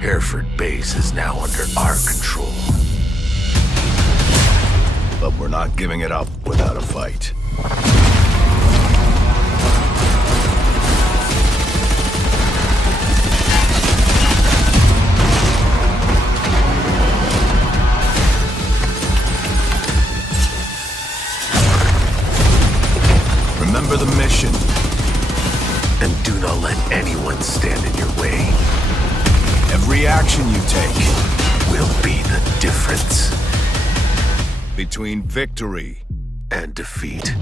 Hereford base is now under our control. But we're not giving it up without a fight. Remember the mission. And do not let anyone stand in your way. Every action you take Will be the difference. between victory And defeat.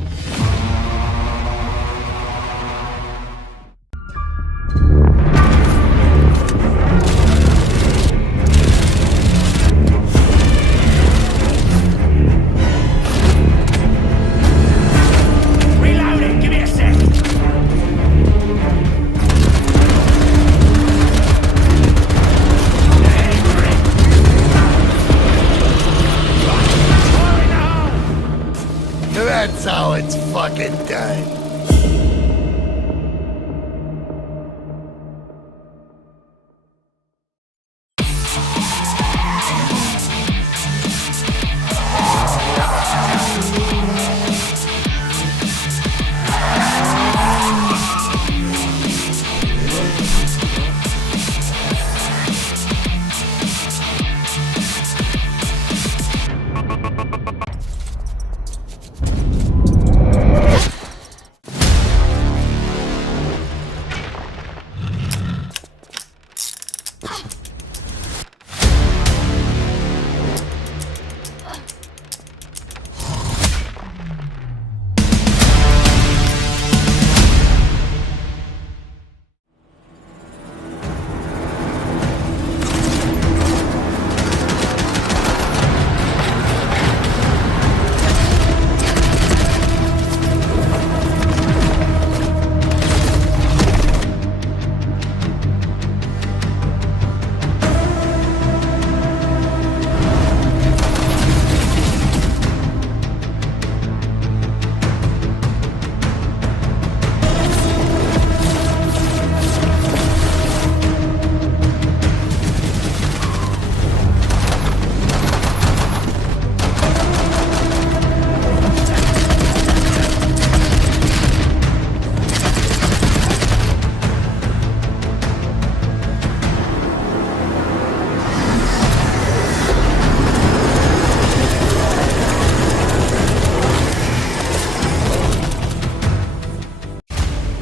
Reloading, give me a sec. That's how it's fucking done.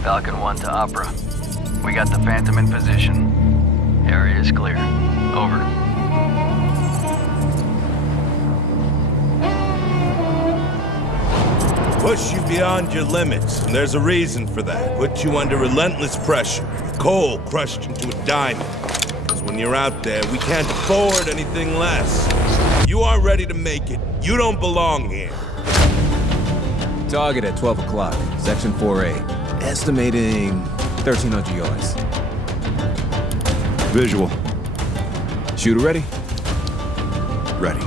Falcon 1 to Opera. We got the Phantom in position. Area is clear. Over. Push you beyond your limits, and there's a reason for that. Put you under relentless pressure. Coal crushed into a diamond. Because when you're out there, we can't afford anything less. You aren't ready to make it. You don't belong here. Target at 12 o'clock, Section 4A. Estimating 1,300 yards. visual. Shooter ready? Ready.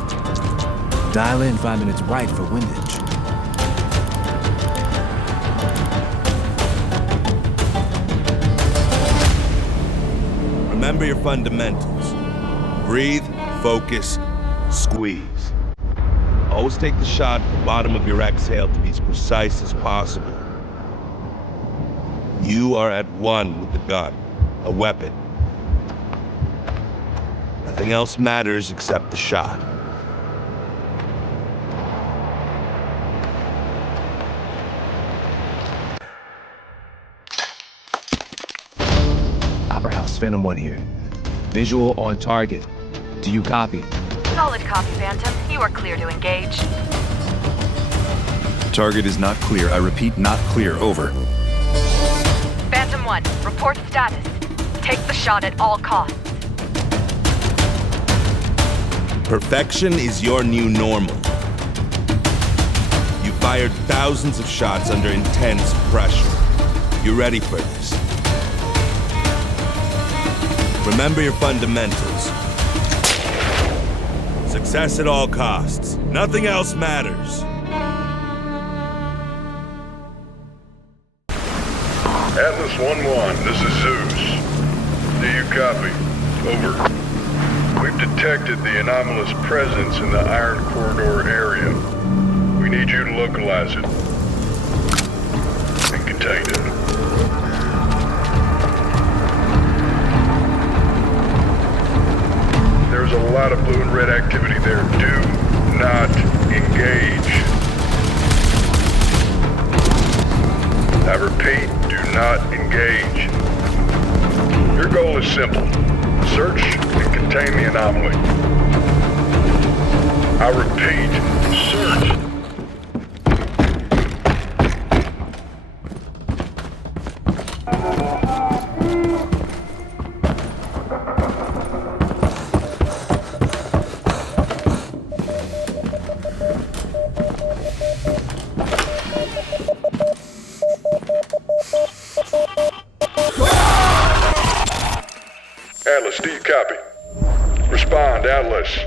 Dial in 5 minutes right for windage. Remember your fundamentals. Breathe, focus, squeeze. Always take the shot at the bottom of your exhale to be as precise as possible. You are at one with the gun, a weapon. Nothing else matters except the shot. Opera House, Phantom 1 here. Visual on target. Do you copy? Solid copy, Phantom. You are clear to engage. Target is not clear. I repeat, not clear. Over. Phantom 1, report status. Take the shot at all costs. Perfection is your new normal. You fired thousands of shots under intense pressure. You ready for this? Remember your fundamentals. Success at all costs. Nothing else matters. Atlas 1-1, this is Zeus. Do you copy? Over. detected the anomalous presence in the Iron Corridor area. We need you to localize it and contain it. There's a lot of blue and red activity there. Do not engage. I repeat, do not engage. Your goal is simple. Search and contain the anomaly. I repeat, search. Atlas, do you copy? Respond, Atlas.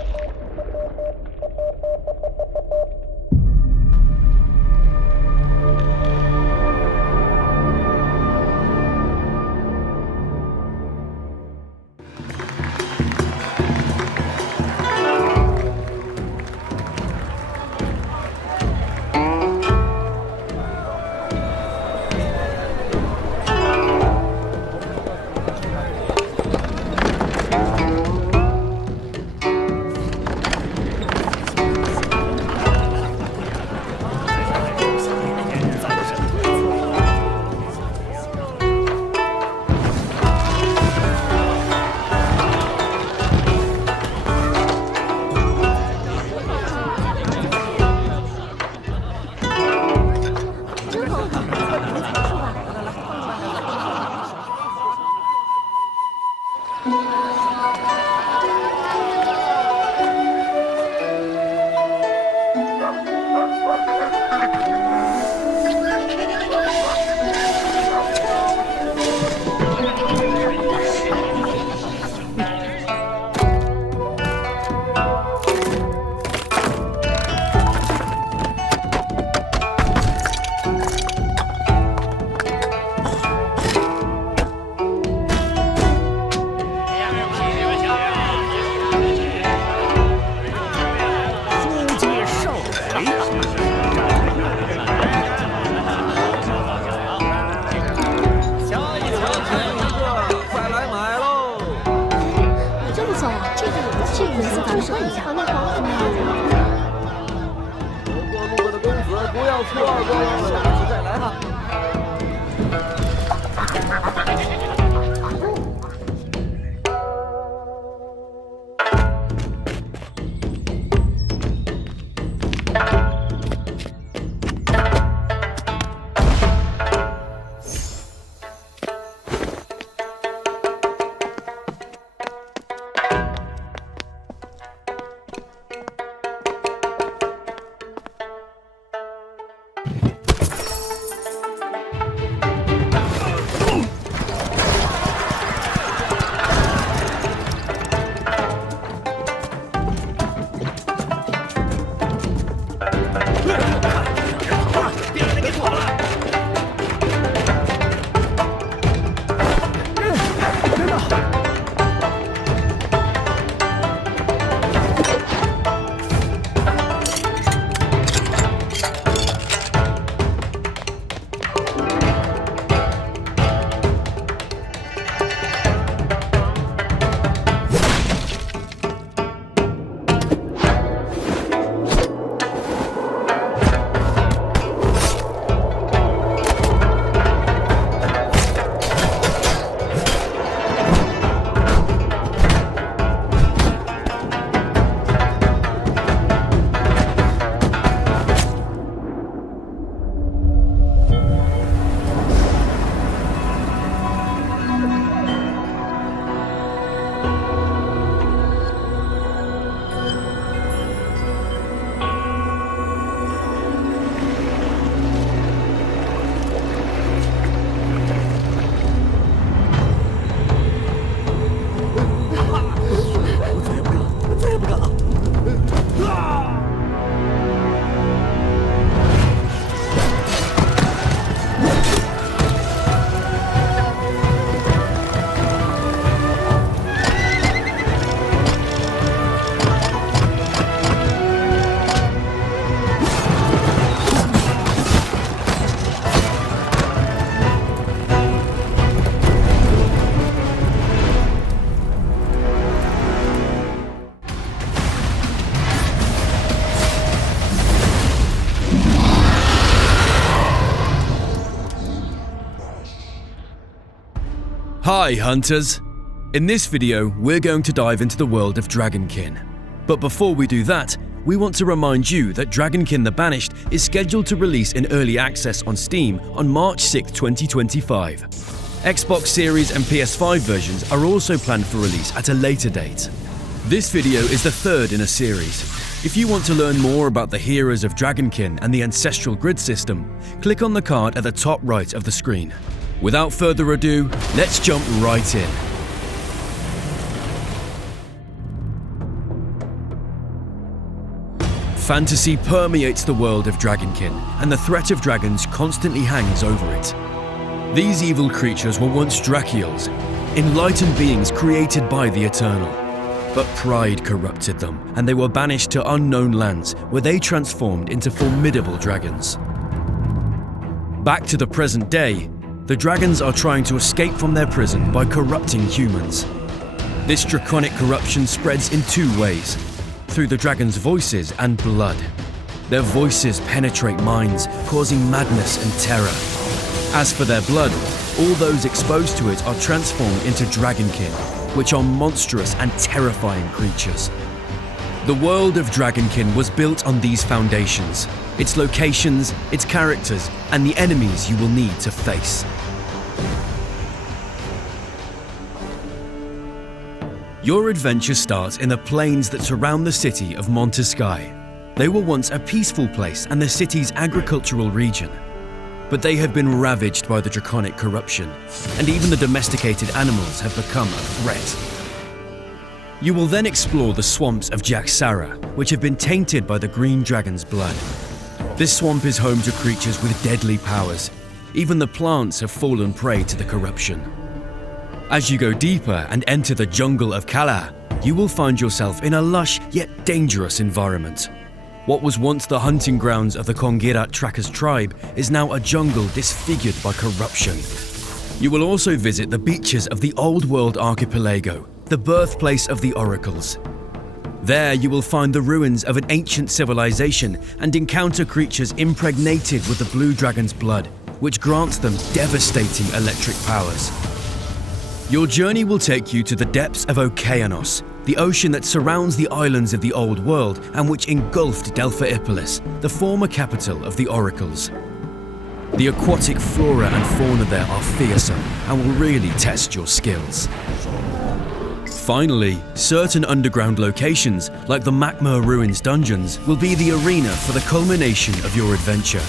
Hi, hunters! In this video, we're going to dive into the world of Dragonkin. But before we do that, we want to remind you that Dragonkin the Banished is scheduled to release in early access on Steam on March 6, 2025. Xbox Series and PS5 versions are also planned for release at a later date. This video is the third in a series. If you want to learn more about the heroes of Dragonkin and the ancestral grid system, click on the card at the top right of the screen. Without further ado, let's jump right in. Fantasy permeates the world of Dragonkin, and the threat of dragons constantly hangs over it. These evil creatures were once Drakiels, enlightened beings created by the Eternal. But pride corrupted them, and they were banished to unknown lands where they transformed into formidable dragons. Back to the present day, the dragons are trying to escape from their prison by corrupting humans. This draconic corruption spreads in two ways: through the dragons' voices and blood. Their voices penetrate minds, causing madness and terror. As for their blood, all those exposed to it are transformed into Dragonkin, which are monstrous and terrifying creatures. The world of Dragonkin was built on these foundations: its locations, its characters, and the enemies you will need to face. Your adventure starts in the plains that surround the city of Montesquieu. They were once a peaceful place and the city's agricultural region. But they have been ravaged by the draconic corruption, and even the domesticated animals have become a threat. You will then explore the swamps of Jaksara, which have been tainted by the green dragon's blood. This swamp is home to creatures with deadly powers. Even the plants have fallen prey to the corruption. As you go deeper and enter the jungle of Kala, you will find yourself in a lush yet dangerous environment. What was once the hunting grounds of the Kongirat Trackers tribe is now a jungle disfigured by corruption. You will also visit the beaches of the Old World Archipelago, the birthplace of the oracles. There you will find the ruins of an ancient civilization and encounter creatures impregnated with the blue dragon's blood, which grants them devastating electric powers. Your journey will take you to the depths of Okeanos, the ocean that surrounds the islands of the Old World and which engulfed Delphoipolis, the former capital of the Oracles. The aquatic flora and fauna there are fearsome and will really test your skills. Finally, certain underground locations, like the Makmur Ruins dungeons, will be the arena for the culmination of your adventure.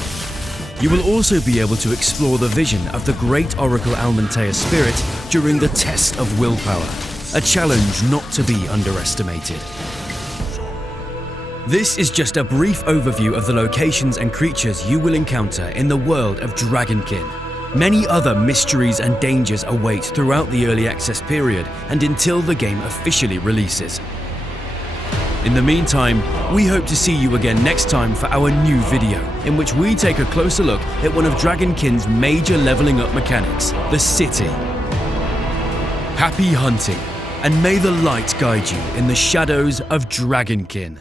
You will also be able to explore the vision of the great Oracle Almantea's spirit during the test of willpower, a challenge not to be underestimated. This is just a brief overview of the locations and creatures you will encounter in the world of Dragonkin. Many other mysteries and dangers await throughout the early access period and until the game officially releases. In the meantime, we hope to see you again next time for our new video, in which we take a closer look at one of Dragonkin's major leveling up mechanics, the city. Happy hunting, and may the light guide you in the shadows of Dragonkin.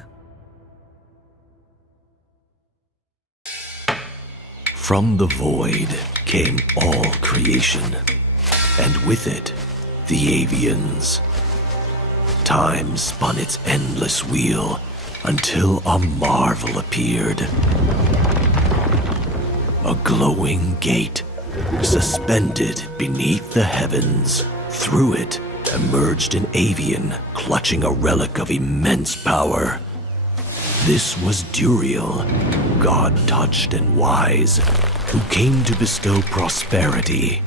From the void came all creation, and with it, the avians. Time spun its endless wheel until a marvel appeared. A glowing gate, suspended beneath the heavens. Through it emerged an avian, clutching a relic of immense power. This was Duriel, God-touched and wise, who came to bestow prosperity.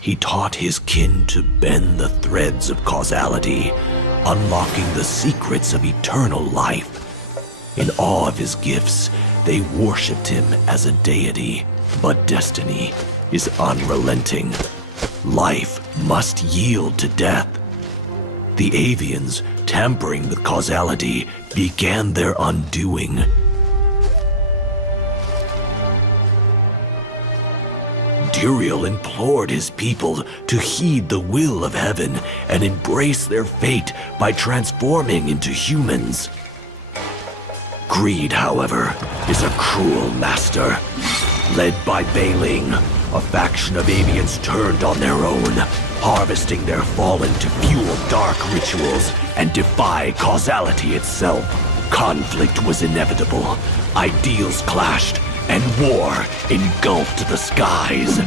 He taught his kin to bend the threads of causality, unlocking the secrets of eternal life. In awe of his gifts, they worshipped him as a deity. But destiny is unrelenting. Life must yield to death. The avians, tampering with causality, began their undoing. Duriel implored his people to heed the will of heaven and embrace their fate by transforming into humans. Greed, however, is a cruel master. Led by Bailing, a faction of avians turned on their own, harvesting their fallen to fuel dark rituals and defy causality itself. Conflict was inevitable, ideals clashed, and war engulfed the skies.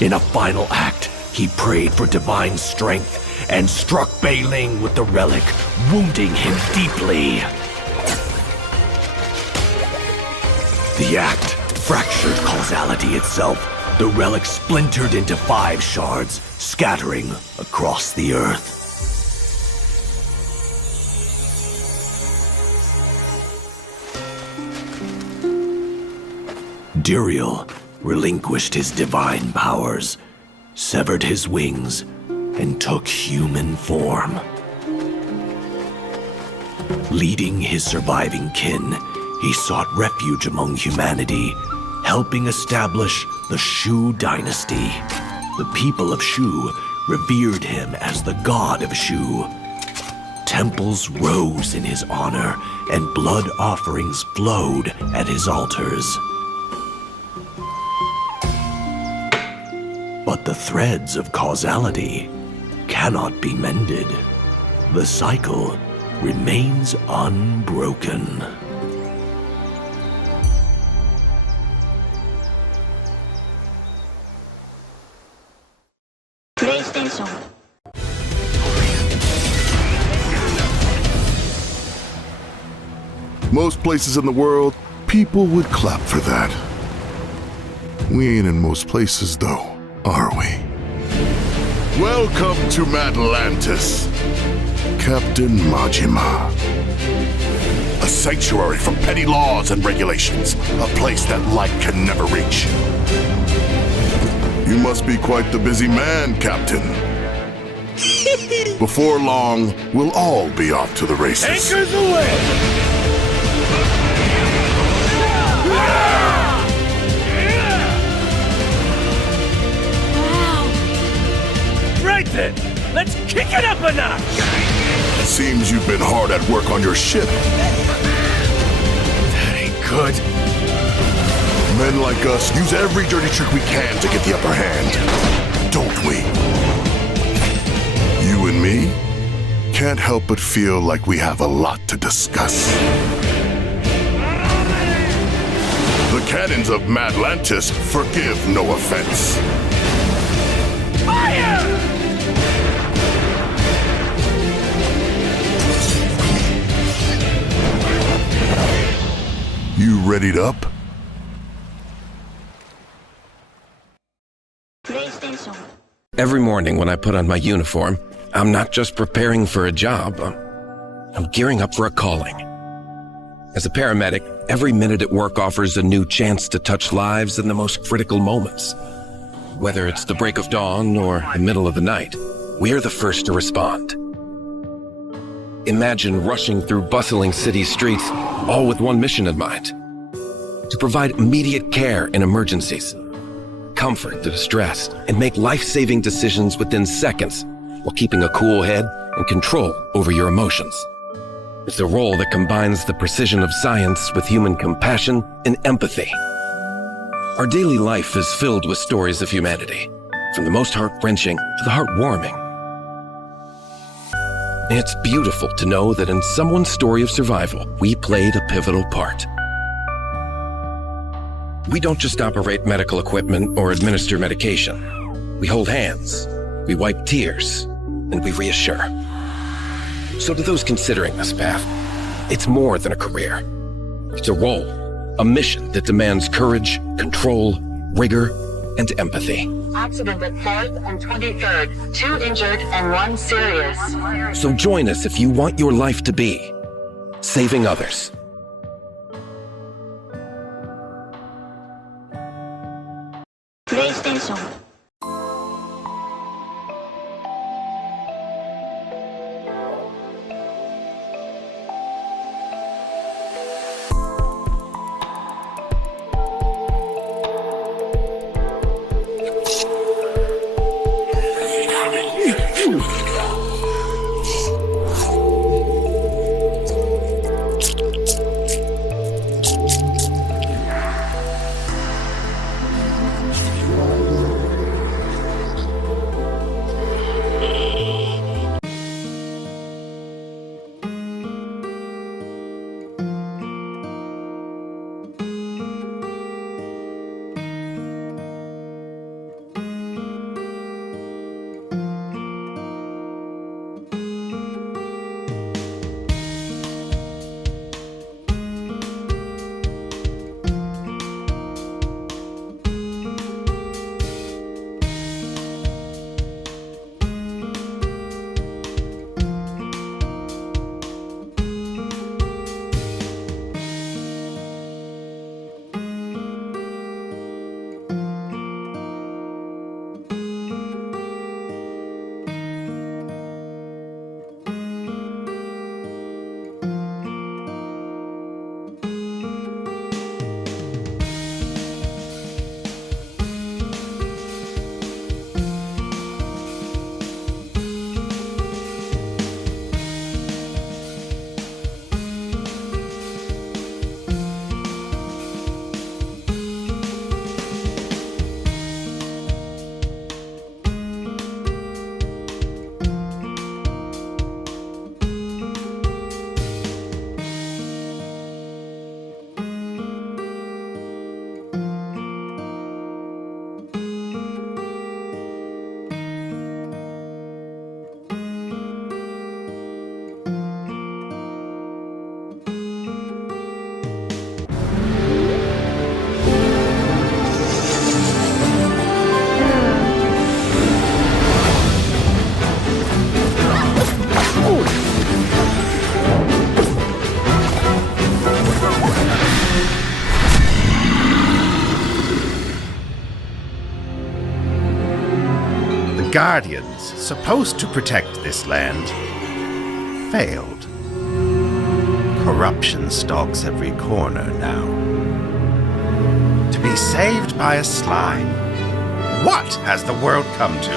In a final act, he prayed for divine strength and struck Bei Ling with the relic, wounding him deeply. The act fractured causality itself. The relic splintered into 5 shards, scattering across the earth. Duriel relinquished his divine powers, severed his wings, and took human form. Leading his surviving kin, he sought refuge among humanity, helping establish the Shu dynasty. The people of Shu revered him as the god of Shu. Temples rose in his honor, and blood offerings flowed at his altars. But the threads of causality cannot be mended. The cycle remains unbroken. PlayStation. Most places in the world, people would clap for that. We ain't in most places, though, are we? Welcome to Madlantis, Captain Majima. A sanctuary from petty laws and regulations, a place that light can never reach. You must be quite the busy man, Captain. Before long, we'll all be off to the races. Anchors away! Right then, let's kick it up a notch! Seems you've been hard at work on your ship. That ain't good. Men like us use every dirty trick we can to get the upper hand, don't we? You and me can't help but feel like we have a lot to discuss. The cannons of Madlantis forgive no offense. Fire! You readied up? PlayStation. Every morning when I put on my uniform, I'm not just preparing for a job, I'm gearing up for a calling. As a paramedic, every minute at work offers a new chance to touch lives in the most critical moments. Whether it's the break of dawn or the middle of the night, we're the first to respond. Imagine rushing through bustling city streets, all with one mission in mind: to provide immediate care in emergencies, comfort the distressed, and make life-saving decisions within seconds while keeping a cool head and control over your emotions. It's a role that combines the precision of science with human compassion and empathy. Our daily life is filled with stories of humanity, from the most heart-wrenching to the heartwarming. It's beautiful to know that in someone's story of survival, we played a pivotal part. We don't just operate medical equipment or administer medication. We hold hands, we wipe tears, and we reassure. So to those considering this path, it's more than a career. It's a role, a mission that demands courage, control, rigor, and empathy. Accident at 4th and 23rd. 2 injured and 1 serious. So join us if you want your life to be saving others. PlayStation. Guardians supposed to protect this land failed. Corruption stalks every corner now. To be saved by a slime. What has the world come to?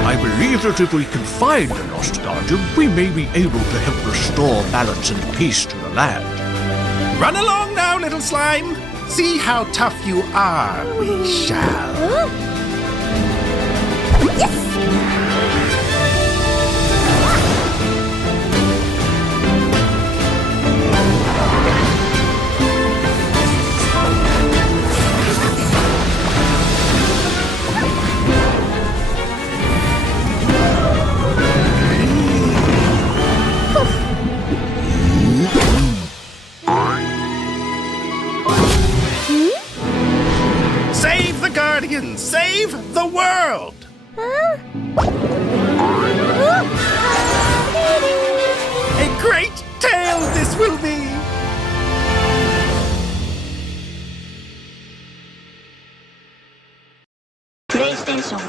I believe that if we can find the lost guardian, we may be able to help restore balance and peace to the land. Run along now, little slime. See how tough you are, we shall. Save the Guardian! Save the world! A great tale this will be! PlayStation.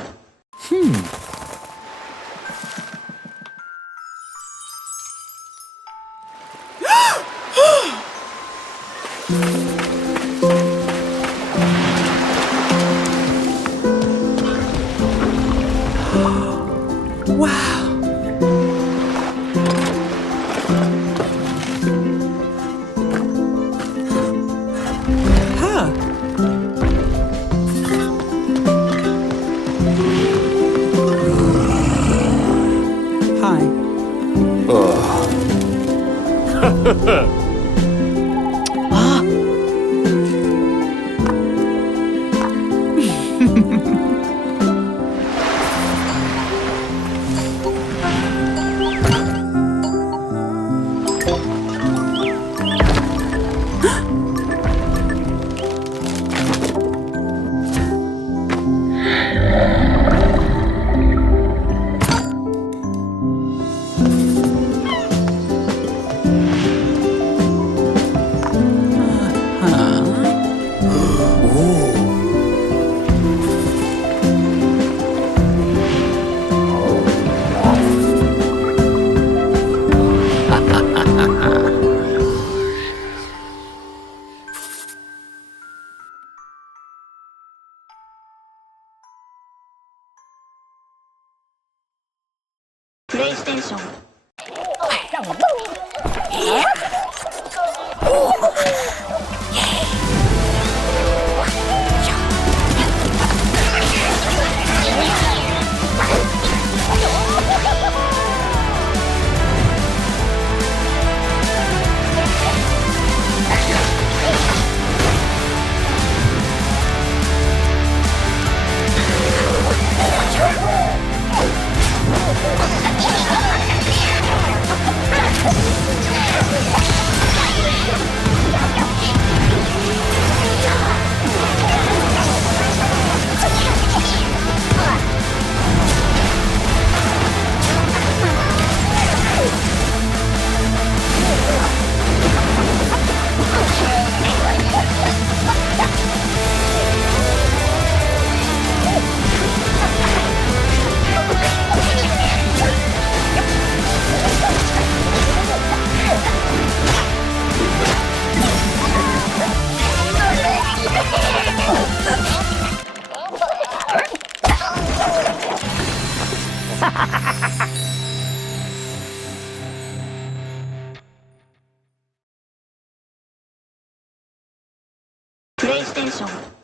PlayStation. PlayStation.